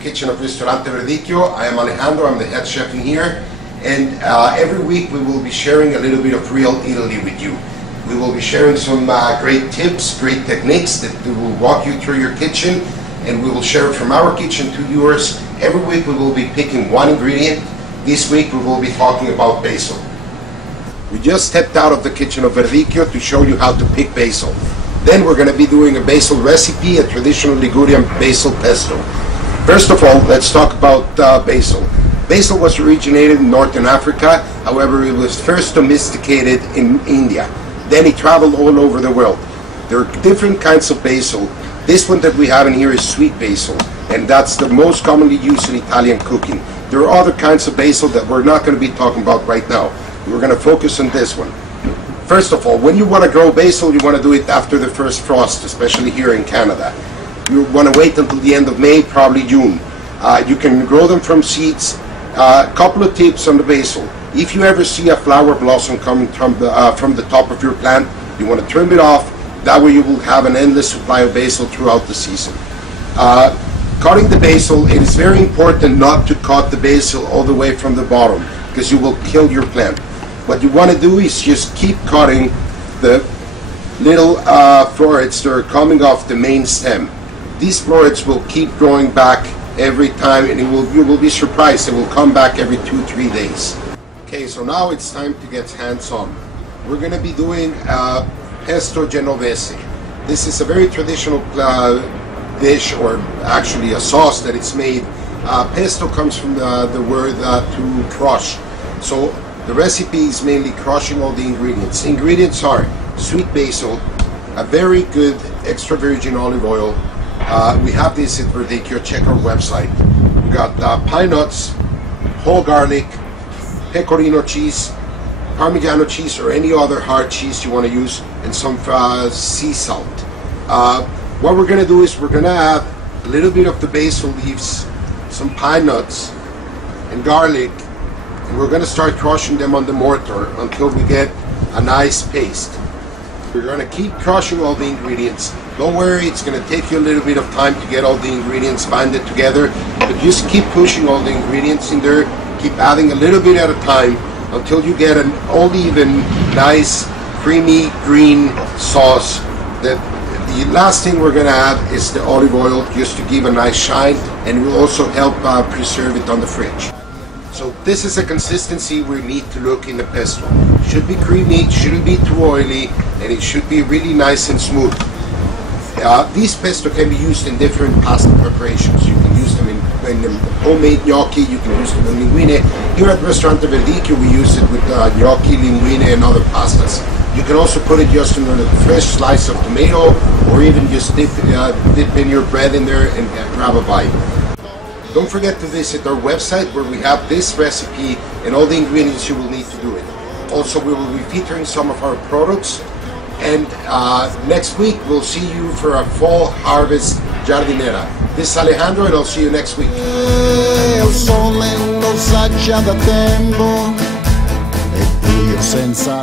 kitchen of Ristorante Verdicchio. I am Alejandro, I'm the head chef in here, and every week we will be sharing a little bit of real Italy with you. We will be sharing some great tips, great techniques that will walk you through your kitchen, and we will share it from our kitchen to yours. Every week we will be picking one ingredient. This week we will be talking about basil. We just stepped out of the kitchen of Verdicchio to show you how to pick basil. Then we're going to be doing a basil recipe, a traditional Ligurian basil pesto. First of all, let's talk about basil. Basil was originated in Northern Africa, however it was first domesticated in India. Then it traveled all over the world. There are different kinds of basil. This one that we have in here is sweet basil, and that's the most commonly used in Italian cooking. There are other kinds of basil that we're not going to be talking about right now. We're going to focus on this one. First of all, when you want to grow basil, you want to do it after the first frost, especially here in Canada. You want to wait until the end of May, probably June. You can grow them from seeds. A couple of tips on the basil. If you ever see a flower blossom coming from the top of your plant, you want to trim it off. That way you will have an endless supply of basil throughout the season. Cutting the basil, it is very important not to cut the basil all the way from the bottom, because you will kill your plant. What you want to do is just keep cutting the little florets that are coming off the main stem. These florets will keep growing back every time, and you will be surprised. They will come back every 2-3 days. Okay, so now it's time to get hands-on. We're going to be doing pesto genovese. This is a very traditional dish, or actually a sauce that it's made. Pesto comes from the word to crush. So the recipe is mainly crushing all the ingredients. Ingredients are sweet basil, a very good extra virgin olive oil. We have this at Verdicchio. Check our website. We got pine nuts, whole garlic, pecorino cheese, Parmigiano cheese, or any other hard cheese you want to use, and some sea salt. What we're going to do is we're going to add a little bit of the basil leaves, some pine nuts, and garlic. We're going to start crushing them on the mortar until we get a nice paste. We're going to keep crushing all the ingredients. Don't worry, it's going to take you a little bit of time to get all the ingredients binded together, but just keep pushing all the ingredients in there. Keep adding a little bit at a time until you get an all-even, nice, creamy green sauce. The last thing we're going to add is the olive oil, just to give a nice shine, and it will also help preserve it on the fridge. So this is a consistency we need to look in the pesto. It should be creamy, it shouldn't be too oily, and it should be really nice and smooth. These pesto can be used in different pasta preparations. You can use them in homemade gnocchi, you can use them in linguine. Here at Ristorante Verdicchio we use it with gnocchi, linguine, and other pastas. You can also put it just in a fresh slice of tomato, or even just dip in your bread in there and grab a bite. Don't forget to visit our website, where we have this recipe and all the ingredients you will need to do it. Also, we will be featuring some of our products, and next week we'll see you for a fall harvest giardiniera. This is Alejandro, and I'll see you next week. Il sole lo sa già da tempo, e tu io senza